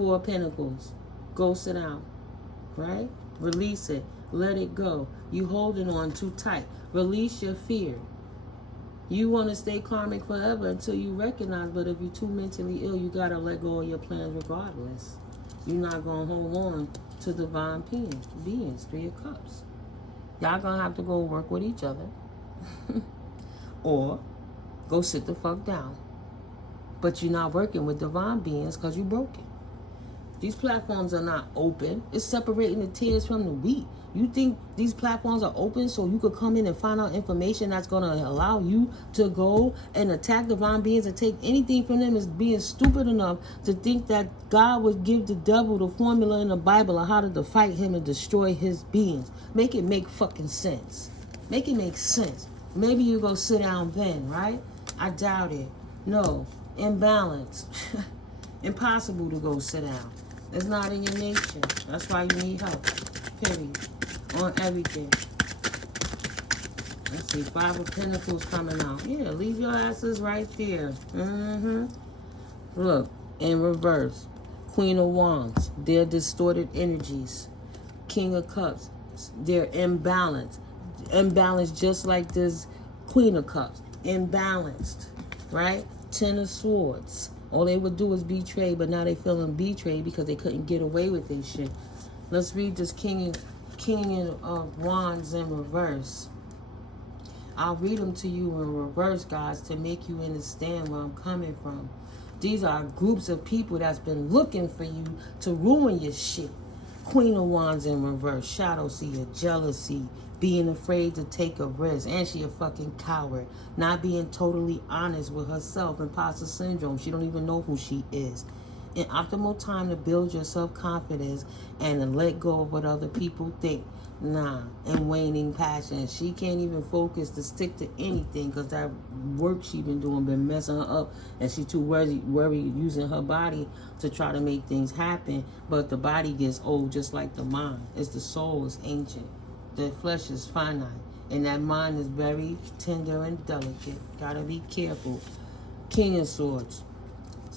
Four of Pentacles. Go sit down. Right? Release it. Let it go. You holding on too tight. Release your fear. You want to stay karmic forever until you recognize, but if you're too mentally ill, you got to let go of your plans regardless. You're not going to hold on to divine beings. Three of Cups. Y'all going to have to go work with each other. Or go sit the fuck down. But you're not working with divine beings because you're broken. These platforms are not open. It's separating the tares from the wheat. You think these platforms are open so you could come in and find out information that's going to allow you to go and attack divine beings and take anything from them as being stupid enough to think that God would give the devil the formula in the Bible of how to fight him and destroy his beings. Make it make fucking sense. Make it make sense. Maybe you go sit down then, right? I doubt it. No. Imbalance. Impossible to go sit down. It's not in your nature. That's why you need help. Period. On everything. Let's see. Five of Pentacles coming out. Yeah, leave your asses right there. Look, in reverse. Queen of Wands. They're distorted energies. King of Cups. They're imbalanced. Imbalanced just like this Queen of Cups. Imbalanced. Right? Ten of Swords. All they would do is betray, but now they feeling betrayed because they couldn't get away with this shit. Let's read this King of Wands in reverse. I'll read them to you in reverse, guys, to make you understand where I'm coming from. These are groups of people that's been looking for you to ruin your shit. Queen of Wands in reverse. Shadow seer, jealousy, being afraid to take a risk, and she a fucking coward. Not being totally honest with herself. Imposter syndrome. She don't even know who she is. An optimal time to build your self-confidence and to let go of what other people think. Nah. And waning passion. She can't even focus to stick to anything because that work she been doing been messing her up, and she too worried using her body to try to make things happen. But the body gets old just like the mind. It's the soul is ancient. The flesh is finite. And that mind is very tender and delicate. Gotta be careful. King of Swords.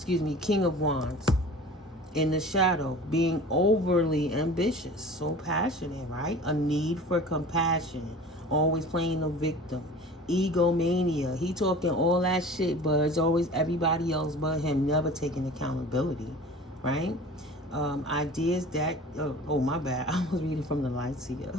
King of Wands. In the shadow, being overly ambitious, so passionate, right? A need for compassion, always playing the victim. Egomania, he talking all that shit, but it's always everybody else but him, never taking accountability, right? Ideas that, oh my bad, I was reading from the lights here.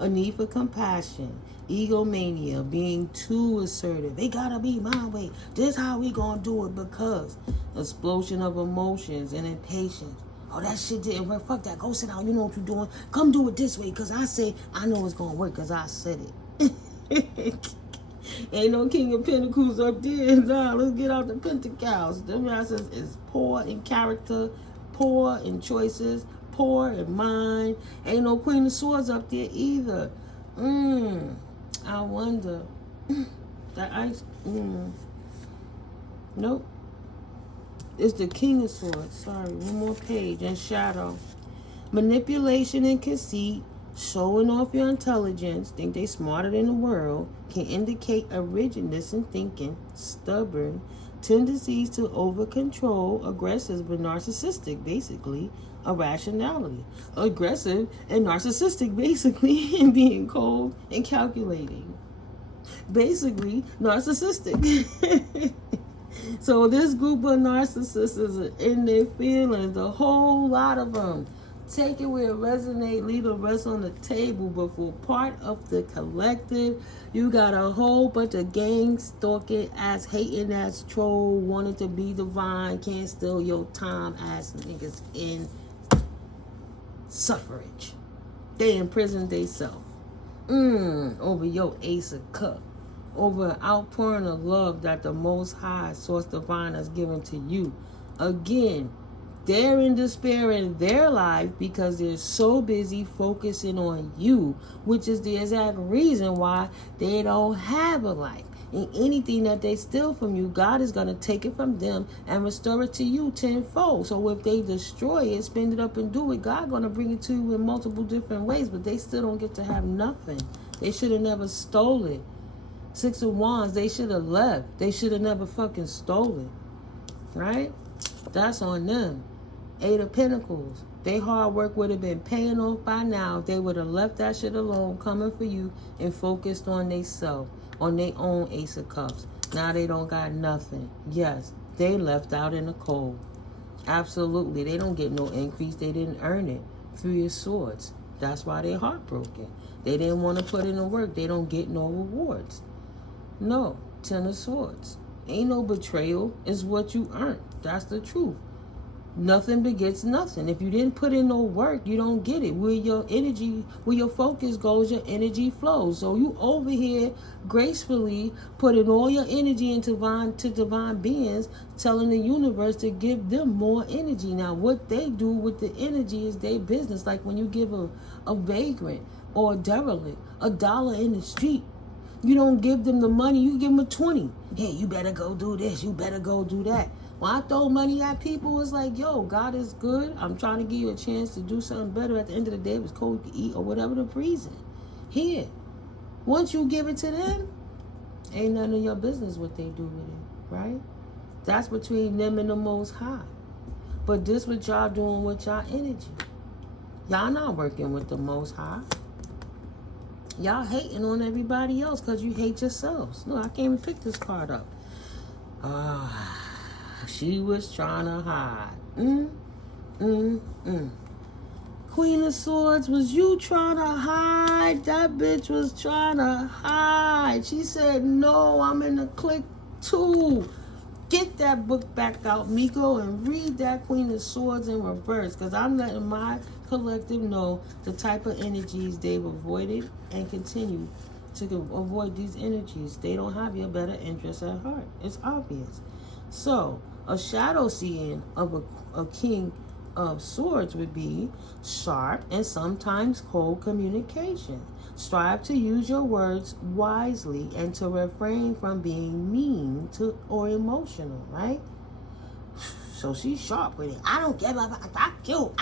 A need for compassion, egomania, being too assertive. They gotta be my way. This how we gonna do it because. Explosion of emotions and impatience. Oh, that shit didn't work. Fuck that. Go sit down. You know what you're doing. Come do it this way because I say I know it's gonna work because I said it. Ain't no King of Pentacles up there. Nah, let's get out the Pentacles. Them asses is poor in character, poor in choices, poor in mind. Ain't no Queen of Swords up there either. I wonder. That ice. Nope. It's the King of Swords. Sorry, one more page. And shadow. Manipulation and conceit. Showing off your intelligence, think they smarter than the world, can indicate originateness in thinking, stubborn, tendencies to over-control, aggressive but narcissistic, basically, irrationality. Aggressive and narcissistic, basically, and being cold and calculating. Basically, narcissistic. So this group of narcissists is in their feelings, a whole lot of them. Take it where it resonates, leave the rest on the table. But for part of the collective, you got a whole bunch of gang stalking ass, hating ass troll, wanting to be divine, can't steal your time ass niggas in suffrage. They in prison theyself. Over your Ace of Cups. Over an outpouring of love that the Most High Source Divine has given to you. Again, they're in despair in their life because they're so busy focusing on you, which is the exact reason why they don't have a life. And anything that they steal from you, God is going to take it from them and restore it to you tenfold. So if they destroy it, spend it up and do it, God going to bring it to you in multiple different ways, but they still don't get to have nothing. They should have never stole it. Six of Wands, they should have left. They should have never fucking stole it. Right? That's on them. Eight of Pentacles. Their hard work would have been paying off by now. They would have left that shit alone, coming for you, and focused on they self, on their own Ace of Cups. Now they don't got nothing. Yes, they left out in the cold. Absolutely. They don't get no increase. They didn't earn it. Three of Swords. That's why they're heartbroken. They didn't want to put in the work. They don't get no rewards. No. Ten of Swords. Ain't no betrayal. It's what you earn. That's the truth. Nothing begets nothing. If you didn't put in no work, you don't get it. Where your energy, where your focus goes, your energy flows. So you over here gracefully putting all your energy into divine beings, telling the universe to give them more energy. Now, what they do with the energy is their business. Like when you give a vagrant or a derelict $1 in the street, you don't give them the money. You give them a 20. Hey, you better go do this. You better go do that. When I throw money at people, it's like, yo, God is good. I'm trying to give you a chance to do something better. At the end of the day, it was cold to eat or whatever the reason. Here, once you give it to them, ain't none of your business what they do with it, right? That's between them and the Most High. But this what y'all doing with y'all energy. Y'all not working with the Most High. Y'all hating on everybody else because you hate yourselves. No, I can't even pick this card up. She was trying to hide. Queen of Swords, was you trying to hide? That bitch was trying to hide. She said, no, I'm in the click too. Get that book back out, Miko, and read that Queen of Swords in reverse, because I'm letting my collective know the type of energies they've avoided and continue to avoid these energies. They don't have your better interest at heart. It's obvious. So, a shadow seeing of a King of Swords would be sharp and sometimes cold communication. Strive to use your words wisely and to refrain from being mean to or emotional, right? So she's sharp with it. I don't give a fuck you.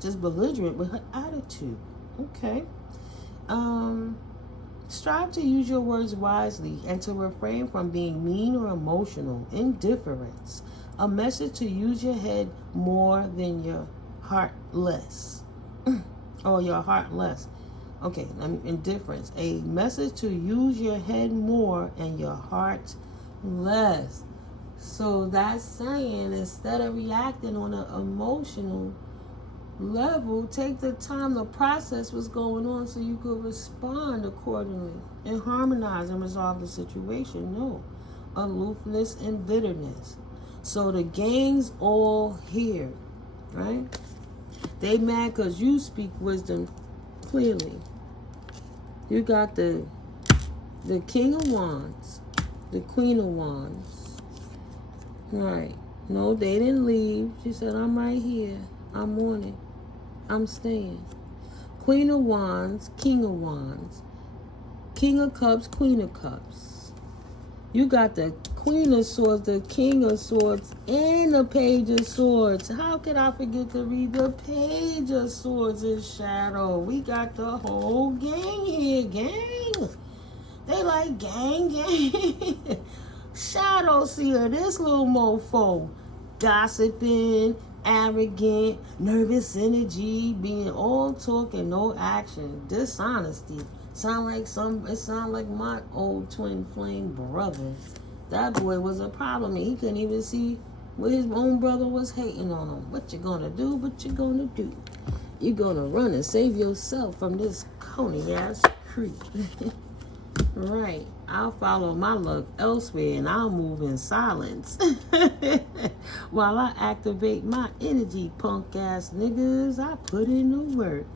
Just belligerent with her attitude. Okay. Strive to use your words wisely and to refrain from being mean or emotional. Indifference. A message to use your head more than your heart less. Or your heart less. Okay, indifference. A message to use your head more and your heart less. So that's saying instead of reacting on an emotional level, take the time to process what's going on so you could respond accordingly and harmonize and resolve the situation. No, aloofness and bitterness. So the gang's all here, right? They mad because you speak wisdom clearly. You got the King of Wands, the Queen of Wands. Right. No, they didn't leave. She said, I'm right here. I'm on it. I'm staying. Queen of Wands, King of Wands, King of Cups, Queen of Cups. You got the Queen of Swords, the King of Swords, and the Page of Swords. How could I forget to read the Page of Swords in shadow? We got the whole gang here, gang. They like gang. Shadow seer, this little mofo. Gossiping, arrogant, nervous energy, being all talk and no action, dishonesty. It sound like my old twin flame brother. That boy was a problem. He couldn't even see what his own brother was hating on him. What you gonna do? What you gonna do? You gonna run and save yourself from this coney ass creep. Right. I'll follow my luck elsewhere and I'll move in silence while I activate my energy, punk ass niggas. I put in the work.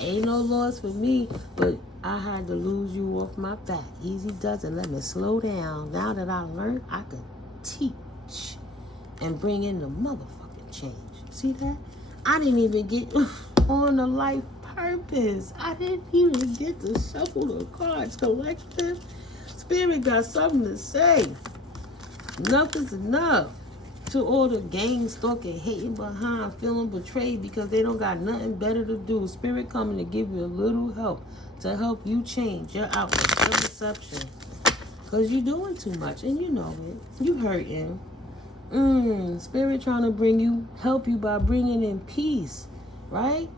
Ain't no loss for me, but I had to lose you off my back. Easy does it. Let me slow down. Now that I learned, I could teach and bring in the motherfucking change. See that? I didn't even get on the life purpose. I didn't even get to shuffle the cards. Collective Spirit got something to say. Enough is enough. To all the gang stalking, hating behind, feeling betrayed because they don't got nothing better to do. Spirit coming to give you a little help to help you change your outlook, your perception. Because you're doing too much and you know it. You hurting. Spirit trying to help you by bringing in peace, right?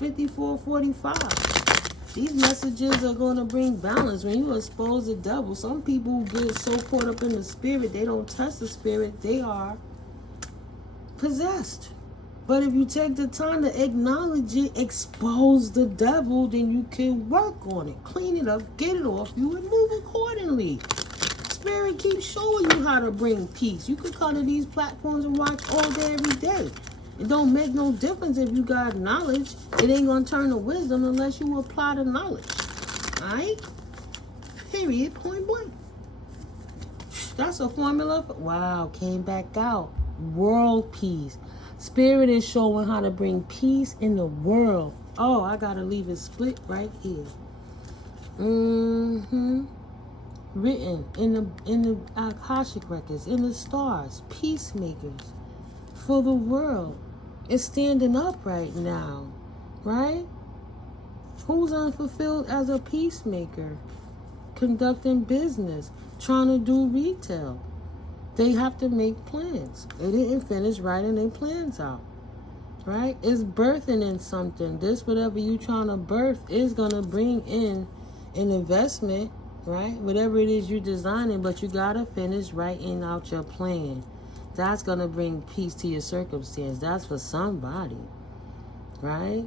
5445. These messages are going to bring balance. When you expose the devil, some people get so caught up in the spirit, they don't test the spirit. They are possessed. But if you take the time to acknowledge it, expose the devil, then you can work on it, clean it up, get it off you, and move accordingly. Spirit keeps showing you how to bring peace. You can come to these platforms and watch all day, every day. It don't make no difference if you got knowledge. It ain't going to turn to wisdom unless you apply the knowledge. Alright? Period. Point blank. That's a formula. Wow, came back out. World peace. Spirit is showing how to bring peace in the world. Oh, I got to leave it split right here. Written in the Akashic records, in the stars, peacemakers for the world. It's standing up right now, right? Who's unfulfilled as a peacemaker? Conducting business, trying to do retail. They have to make plans. They didn't finish writing their plans out, right? It's birthing in something. This, whatever you trying to birth, is going to bring in an investment, right? Whatever it is you're designing, but you got to finish writing out your plan. That's going to bring peace to your circumstance. That's for somebody, right?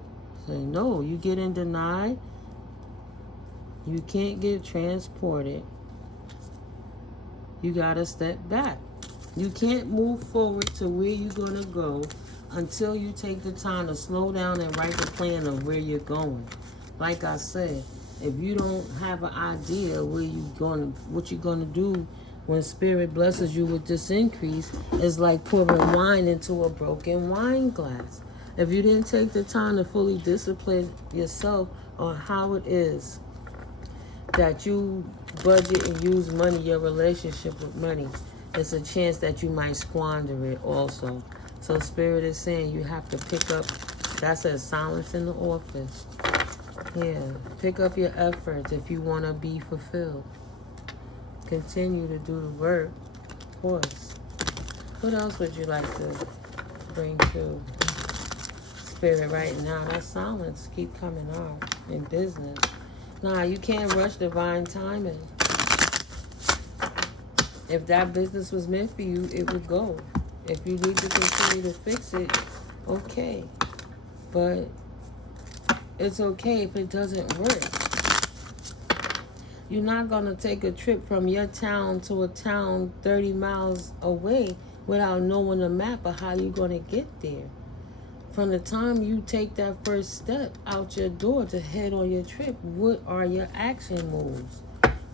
Say, no, you getting denied. You can't get transported. You got to step back. You can't move forward to where you're going to go until you take the time to slow down and write the plan of where you're going. Like I said, if you don't have an idea where what you're going to do when Spirit blesses you with this increase, it's like pouring wine into a broken wine glass. If you didn't take the time to fully discipline yourself on how it is that you budget and use money, your relationship with money, it's a chance that you might squander it also. So Spirit is saying you have to pick up, that says silence in the office. Yeah, pick up your efforts if you want to be fulfilled. Continue to do the work, of course. What else would you like to bring to Spirit right now? That silence keep coming out in business. Nah, you can't rush divine timing. If that business was meant for you, it would go. If you need to continue to fix it, okay. But it's okay if it doesn't work. You're not going to take a trip from your town to a town 30 miles away without knowing the map of how you're going to get there. From the time you take that first step out your door to head on your trip, what are your action moves,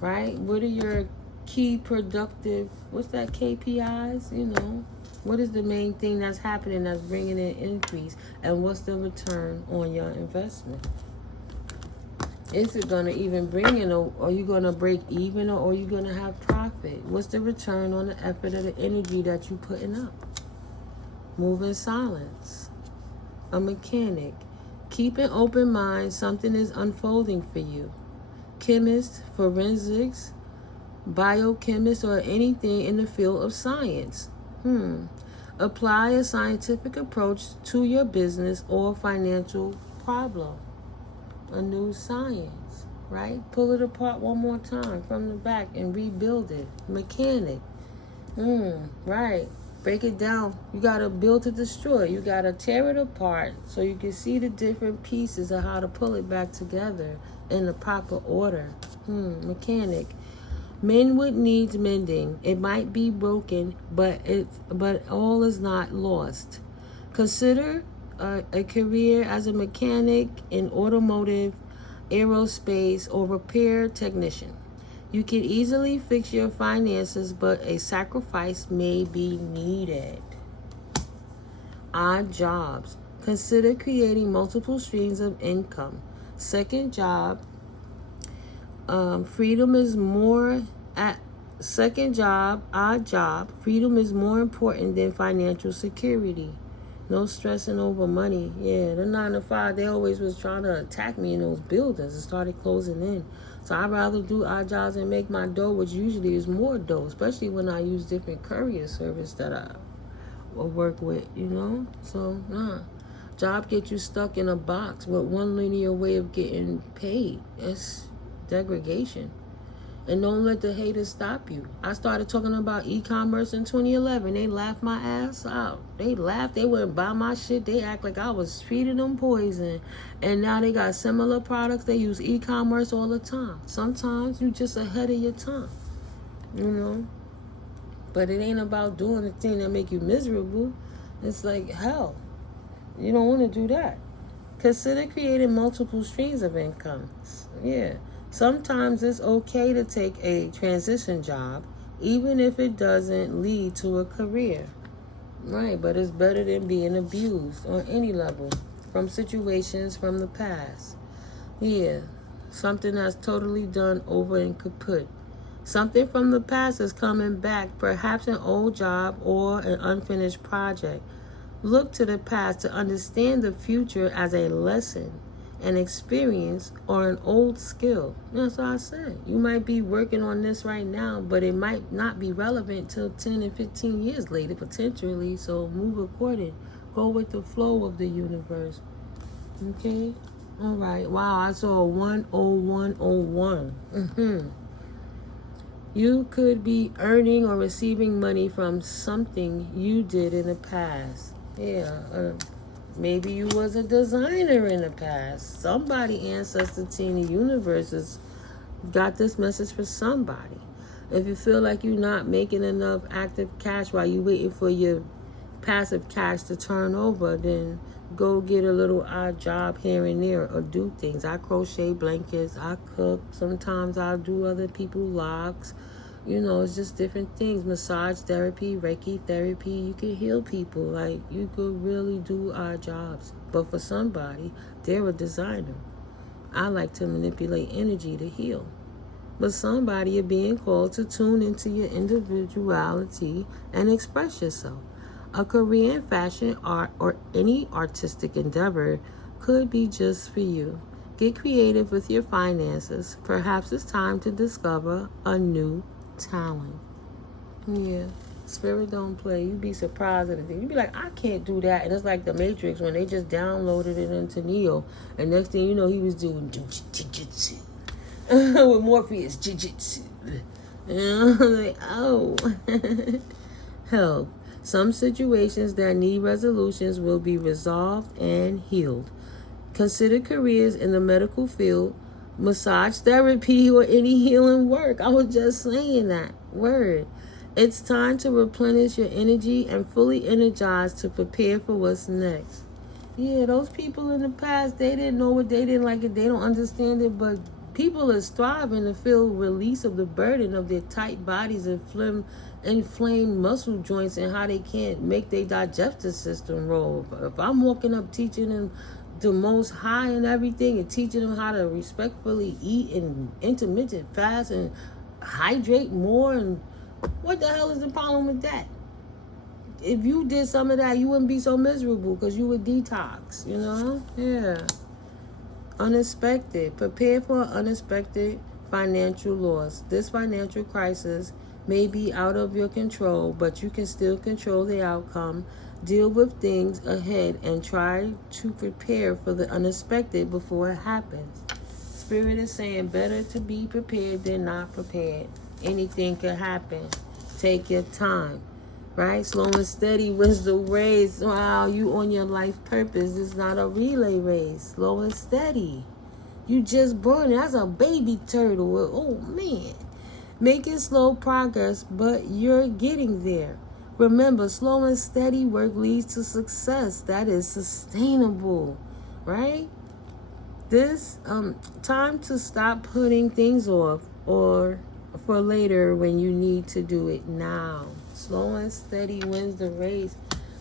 right? What are your key productive, what's that, KPIs, you know? What is the main thing that's happening that's bringing in increase? And what's the return on your investment? Is it going to even bring in, or are you going to break even, or are you going to have profit? What's the return on the effort of the energy that you're putting up? Move in silence. A mechanic. Keep an open mind. Something is unfolding for you. Chemist, forensics, biochemist, or anything in the field of science. Apply a scientific approach to your business or financial problem. A new science, right? Pull it apart one more time from the back and rebuild it. Mechanic. Right. Break it down. You got to build to destroy. You got to tear it apart so you can see the different pieces of how to pull it back together in the proper order. Mechanic. Men would need mending. It might be broken, but all is not lost. Consider a career as a mechanic in automotive, aerospace, or repair technician. You can easily fix your finances, but a sacrifice may be needed. Odd jobs. Consider creating multiple streams of income. Second job. Freedom is more at second job, odd job. Freedom is more important than financial security. No stressing over money. Yeah, the 9 to 5, they always was trying to attack me in those buildings and started closing in. So I'd rather do odd jobs and make my dough, which usually is more dough, especially when I use different courier service that or work with, you know? So, nah. Job get you stuck in a box with one linear way of getting paid. It's degradation. And don't let the haters stop you. I started talking about e-commerce in 2011. They laughed my ass out. They laughed. They wouldn't buy my shit. They act like I was feeding them poison. And now they got similar products. They use e-commerce all the time. Sometimes you just ahead of your time. You know? But it ain't about doing the thing that make you miserable. It's like hell. You don't want to do that. Consider creating multiple streams of income. Yeah. Sometimes it's okay to take a transition job, even if it doesn't lead to a career. Right, but it's better than being abused on any level from situations from the past. Yeah, something that's totally done over and kaput. Something from the past is coming back, perhaps an old job or an unfinished project. Look to the past to understand the future as a lesson, an experience, or an old skill. That's what I said. You might be working on this right now, but it might not be relevant till 10 and 15 years later, potentially. So move according. Go with the flow of the universe. Okay? All right. Wow, I saw 10101. You could be earning or receiving money from something you did in the past. Yeah, maybe you was a designer in the past. Somebody, ancestor in the universe has got this message for somebody. If you feel like you're not making enough active cash while you're waiting for your passive cash to turn over, then go get a little odd job here and there or do things. I crochet blankets, I cook, sometimes I do other people's locks. You know, it's just different things. Massage therapy, Reiki therapy. You can heal people. Like, you could really do odd jobs. But for somebody, they're a designer. I like to manipulate energy to heal. But somebody, you're being called to tune into your individuality and express yourself. A career in fashion, art, or any artistic endeavor could be just for you. Get creative with your finances. Perhaps it's time to discover a new talent. Yeah. Spirit don't play. You'd be surprised at it. You'd be like, I can't do that. And it's like the Matrix when they just downloaded it into Neo. And next thing you know, he was doing jiu-jitsu. With Morpheus, jiu-jitsu. And I'm like, oh. Help. Some situations that need resolutions will be resolved and healed. Consider careers in the medical field, massage therapy, or any healing work. I was just saying that word. It's time to replenish your energy and fully energize to prepare for what's next. Yeah, those people in the past, they didn't know what, they didn't like it, they don't understand it, but people are striving to feel release of the burden of their tight bodies and inflamed muscle joints and how they can't make their digestive system roll. If I'm walking up teaching them the most high and everything and teaching them how to respectfully eat and intermittent fast and hydrate more, and what the hell is the problem with that? If you did some of that, you wouldn't be so miserable because you would detox, you know? Yeah. Unexpected. Prepare for unexpected financial loss. This financial crisis may be out of your control, but you can still control the outcome. Deal with things ahead and try to prepare for the unexpected before it happens. Spirit is saying better to be prepared than not prepared. Anything could happen. Take your time. Right? Slow and steady wins the race. Wow, you on your life purpose. It's not a relay race. Slow and steady. You just born. That's a baby turtle. Oh, man. Making slow progress, but you're getting there. Remember, slow and steady work leads to success. That is sustainable. Right? This time to stop putting things off or for later when you need to do it now. Slow and steady wins the race.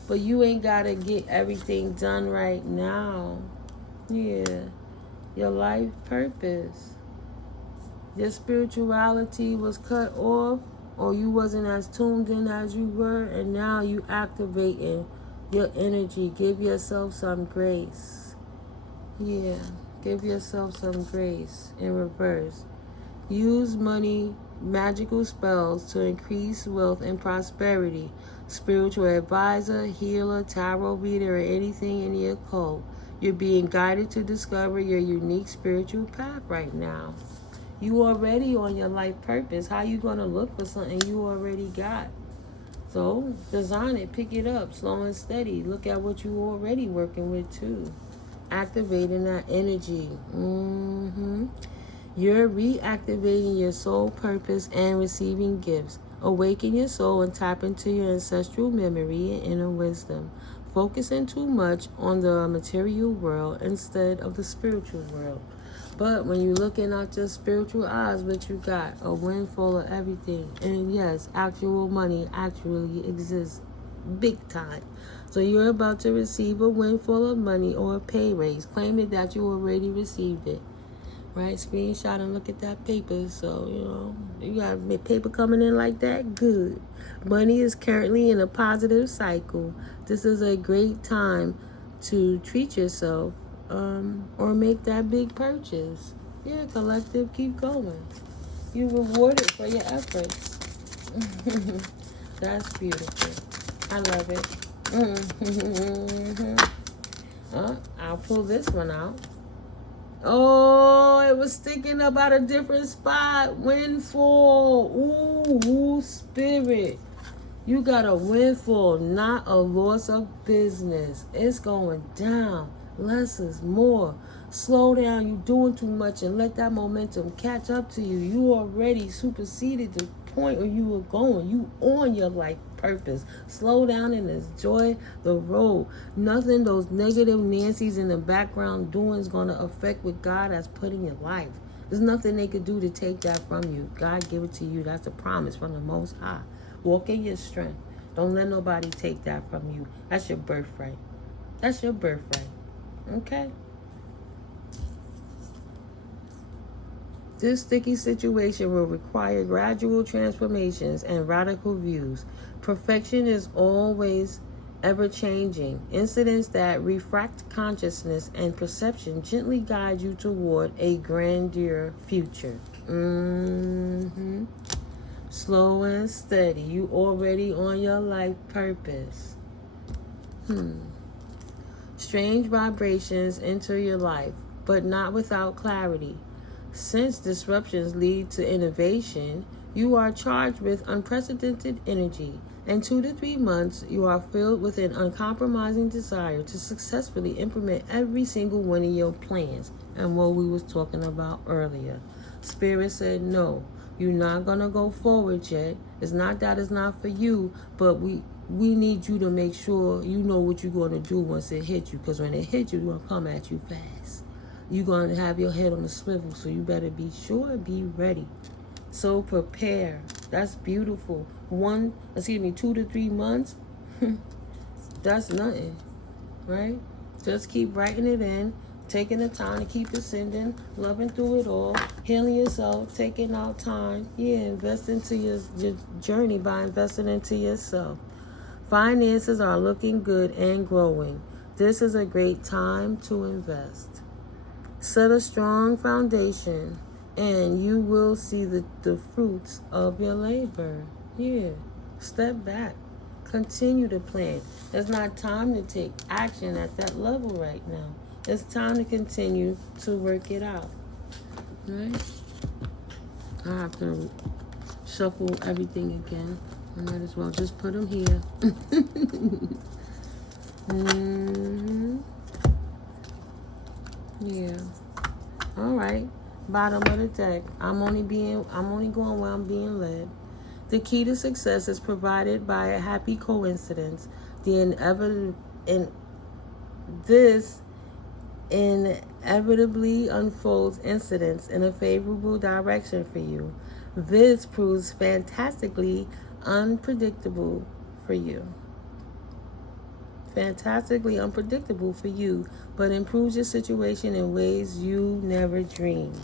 But you ain't got to get everything done right now. Yeah. Your life purpose. Your spirituality was cut off, or you wasn't as tuned in as you were, and now you activating your energy. Give yourself some grace. Yeah. Give yourself some grace in reverse. Use money magical spells to increase wealth and prosperity. Spiritual advisor, healer, tarot reader, or anything in the occult. You're being guided to discover your unique spiritual path right now. You already on your life purpose. How you going to look for something you already got? So design it, pick it up, slow and steady. Look at what you already working with too. Activating that energy. You're reactivating your soul purpose and receiving gifts. Awaken your soul and tap into your ancestral memory and inner wisdom. Focusing too much on the material world instead of the spiritual world. But when you're looking at your spiritual eyes, what you got? A windfall of everything. And yes, actual money actually exists big time. So you're about to receive a windfall of money or a pay raise. Claim it that you already received it. Right? Screenshot and look at that paper. So, you got paper coming in like that? Good. Money is currently in a positive cycle. This is a great time to treat yourself or make that big purchase. Yeah, collective, keep going. You're rewarded for your efforts. That's beautiful. I love it. I'll pull this one out. Oh, it was sticking up at a different spot. Windfall. Ooh, spirit. You got a windfall, not a loss of business. It's going down. Less is more. Slow down. You're doing too much and let that momentum catch up to you. You already superseded the point where you were going. You on your life purpose. Slow down and enjoy the road. Nothing those negative Nancy's in the background doing is going to affect what God has put in your life. There's nothing they could do to take that from you. God give it to you. That's a promise from the Most High. Walk in your strength. Don't let nobody take that from you. That's your birthright. That's your birthright. Okay? This sticky situation will require gradual transformations and radical views. Perfection is always ever-changing. Incidents that refract consciousness and perception gently guide you toward a grander future. Slow and steady. You already on your life purpose. Strange vibrations enter your life, but not without clarity. Since disruptions lead to innovation, you are charged with unprecedented energy. In 2 to 3 months, you are filled with an uncompromising desire to successfully implement every single one of your plans and what we was talking about earlier. Spirit said, no, you're not going to go forward yet. It's not that it's not for you, but we need you to make sure you know what you're going to do once it hits you, because when it hits you, it's going to come at you fast. You're going to have your head on the swivel, so you better be sure and be ready. So prepare. That's beautiful. 2 to 3 months, that's nothing, right? Just keep writing it in, taking the time to keep ascending, loving through it all, healing yourself, taking out time. Yeah, invest into your journey by investing into yourself. Finances are looking good and growing. This is a great time to invest. Set a strong foundation, and you will see the fruits of your labor. Yeah, step back. Continue to plan. It's not time to take action at that level right now. It's time to continue to work it out. Right? I have to shuffle everything again. I might as well just put them here. Yeah. All right. Bottom of the deck. I'm only going where I'm being led. The key to success is provided by a happy coincidence. This inevitably unfolds incidents in a favorable direction for you. This proves fantastically unpredictable for you. Fantastically unpredictable for you, but improves your situation in ways you never dreamed.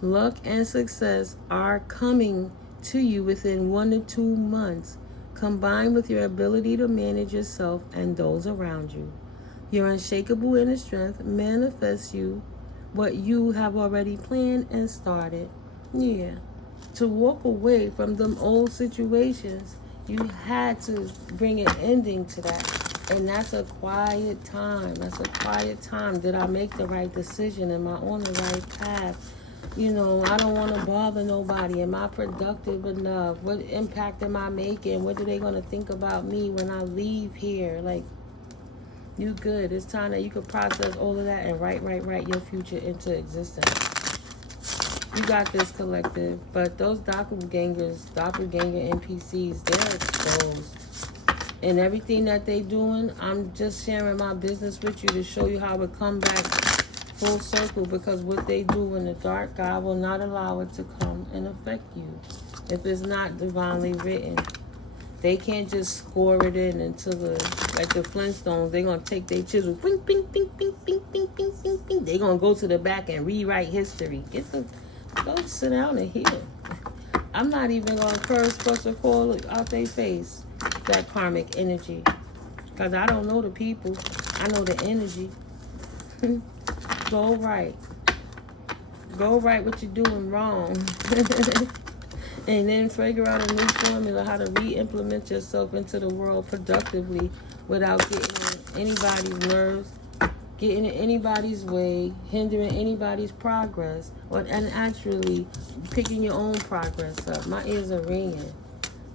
Luck and success are coming to you within 1 to 2 months, combined with your ability to manage yourself and those around you. Your unshakable inner strength manifests you what you have already planned and started. Yeah. To walk away from them old situations, you had to bring an ending to that. And that's a quiet time. That's a quiet time. Did I make the right decision? Am I on the right path? You know, I don't want to bother nobody. Am I productive enough? What impact am I making? What are they going to think about me when I leave here? Like, you good. It's time that you can process all of that and write your future into existence. You got this, collective. But those doppelganger NPCs, they're exposed. And everything that they doing, I'm just sharing my business with you to show you how it come back full circle, because what they do in the dark, God will not allow it to come and affect you if it's not divinely written. They can't just score it in into the, like the Flintstones. They're going to take their chisel, bing, bing, bing, bing, bing, bing, bing, bing, bing. They're going to go to the back and rewrite history. Go sit down and heal. I'm not even going to curse or call out their face, that karmic energy. Because I don't know the people. I know the energy. Go right. Go right what you're doing wrong. And then figure out a new formula how to re-implement yourself into the world productively without getting in anybody's nerves, getting in anybody's way, hindering anybody's progress, and actually picking your own progress up. My ears are ringing.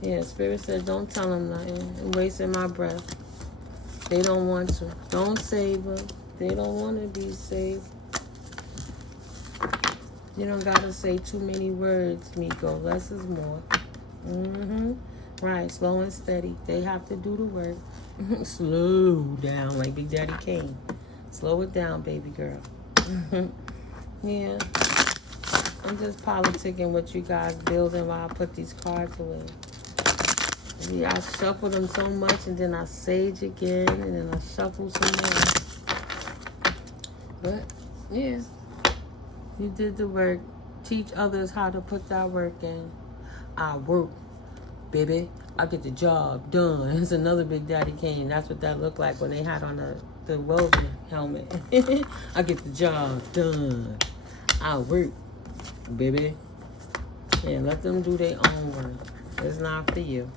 Yeah, Spirit said, don't tell them nothing. I'm wasting my breath. They don't want to. Don't save them. They don't want to be saved. You don't got to say too many words, Miko. Less is more. Right, slow and steady. They have to do the work. Slow down, like Big Daddy Kane. Slow it down, baby girl. Yeah. I'm just politicking what you guys building while I put these cards away. Yeah, I shuffle them so much, and then I sage again, and then I shuffle some more. But, yeah. You did the work. Teach others how to put that work in. I work, baby. I get the job done. It's another Big Daddy Kane. That's what that looked like when they had on the welding helmet. I get the job done. I work, baby. And let them do their own work. It's not for you.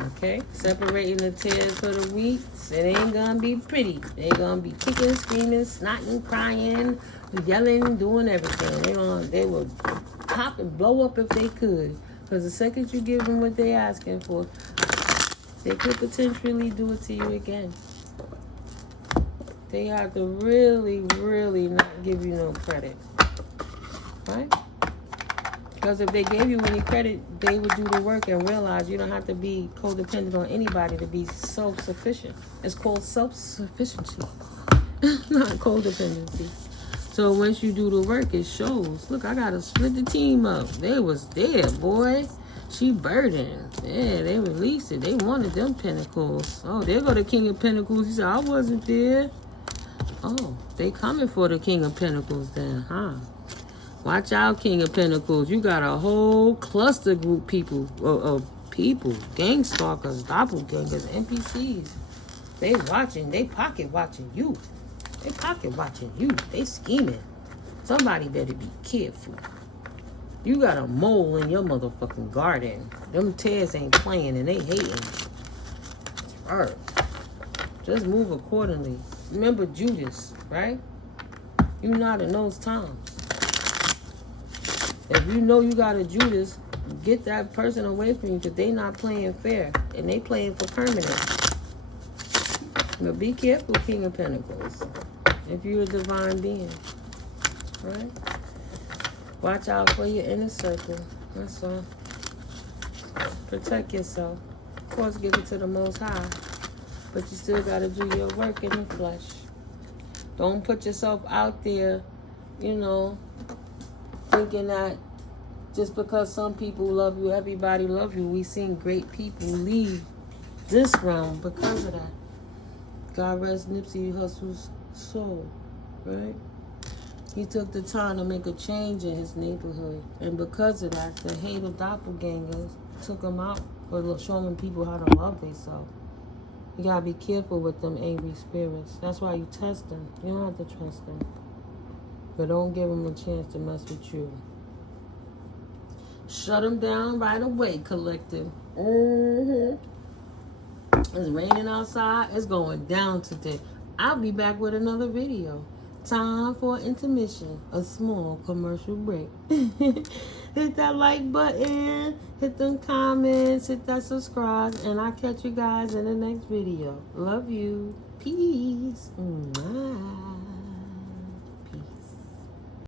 Okay? Separating the tares for the wheat. It ain't gonna be pretty. They gonna be kicking, screaming, snotting, crying, yelling, doing everything. They will pop and blow up if they could. Because the second you give them what they asking for, they could potentially do it to you again. They have to really, really not give you no credit. Right? Because if they gave you any credit, they would do the work and realize you don't have to be codependent on anybody to be self-sufficient. It's called self-sufficiency, not codependency. So once you do the work, it shows. Look, I got to split the team up. They was there, boy. She burdened. Yeah, they released it. They wanted them pentacles. Oh, there go the King of Pentacles. He said, I wasn't there. Oh, they coming for the King of Pentacles then, huh? Watch out, King of Pentacles. You got a whole cluster group of people, gang stalkers, doppelgangers, NPCs. They watching. They pocket watching you. They pocket watching you. They scheming. Somebody better be careful. You got a mole in your motherfucking garden. Them tares ain't playing and they hating. Right. Just move accordingly. Remember Judas, right? You not in those times. If you know you got a Judas, get that person away from you because they not playing fair and they playing for permanent. But be careful, King of Pentacles, if you're a divine being, right? Watch out for your inner circle. That's all. Protect yourself. Of course, give it to the Most High, but you still got to do your work in the flesh. Don't put yourself out there, you know, thinking that just because some people love you, everybody love you. We've seen great people leave this realm because of that. God rest Nipsey Hussle's soul, right? He took the time to make a change in his neighborhood. And because of that, the hate of doppelgangers took him out for showing people how to love themselves. You gotta be careful with them angry spirits. That's why you test them. You don't have to trust them. But don't give them a chance to mess with you. Shut them down right away, collective. It's raining outside. It's going down today. I'll be back with another video. Time for intermission. A small commercial break. Hit that like button. Hit them comments. Hit that subscribe. And I'll catch you guys in the next video. Love you. Peace. Bye.